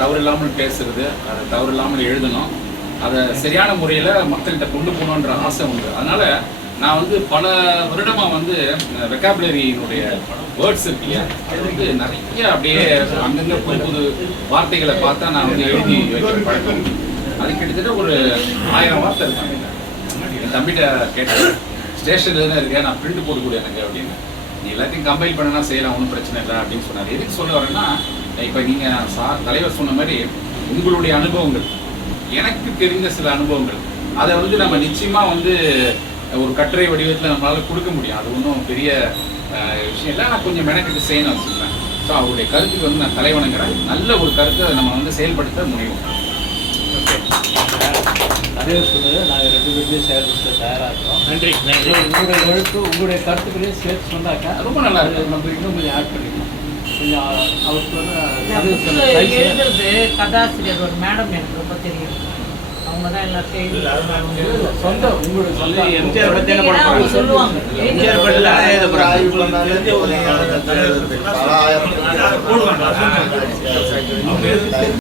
தவறு இல்லாமல் பேசுறது, அதை தவறு இல்லாமல் எழுதணும், அதை சரியான முறையில் மக்கள்கிட்ட கொண்டு போகணுன்ற ஆசை உண்டு. அதனால் நான் வந்து பல வருடமாக வந்து வெக்காபுலரியினுடைய வேர்ட்ஸ் இருக்கு இல்லையா, அது வந்து நிறைய அப்படியே அங்கங்கே புது புது வார்த்தைகளை பார்த்தா நான் வந்து எழுதி வைக்கிற பழக்கம். அது கிட்டத்தட்ட ஒரு 1000 வார்த்தை இருக்காங்க. என் தம்பிகிட்ட கேட்டேன், ஸ்டேஷனில் தான் இருக்கேன், நான் பிரிண்ட் போட்டு கொடு எனக்கு அப்படின்னு. நீ எல்லாத்தையும் கம்பைல் பண்ணனா செய்யலாம், ஒன்றும் பிரச்சனை இல்லை அப்படின்னு சொன்னார். எதுக்கு சொல்ல வரேன்னா, இப்போ நீங்கள் தலைவர் சொன்ன மாதிரி உங்களுடைய அனுபவங்கள், எனக்கு தெரிந்த சில அனுபவங்கள், அதை வந்து நம்ம நிச்சயமாக வந்து ஒரு கட்டுரை வடிவத்தில் நம்மளால் கொடுக்க முடியும். அது ஒன்றும் பெரிய விஷயம் இல்லை. நான் கொஞ்சம் மெனக்கிட்டு செய்யணும் வச்சுக்கிறேன். ஸோ அவருடைய கருத்துக்கு வந்து நான் தலைவணங்குறேன். நல்ல ஒரு கருத்தை நம்ம வந்து செயல்படுத்த முடியும். தலைவர் சொன்னது நாங்கள் 2 பேருமே செயல்படுத்த தயாராக இருக்கோம். நன்றி. உங்களுடைய எழுத்து, உங்களுடைய கருத்துக்களையும் சேர்த்து சொன்னாக்கா ரொம்ப நல்லா இருக்கு. நம்ம இன்னும் கொஞ்சம் ஆட் பண்ணிக்கலாம். கொஞ்சம் அவர் எழுதுறது கதாசிரியர் ஒரு மேடம் எனக்கு ரொம்ப தெரியும். அவங்க தான் எல்லாத்தையும் சொந்தம் உங்களுடைய சொந்த எம்ஜிஆர் பற்றி என்ன பண்ணுறாங்க சொல்லுவாங்க. எம்ஜிஆர் பற்றிலாம் எழுத போகிறாங்க.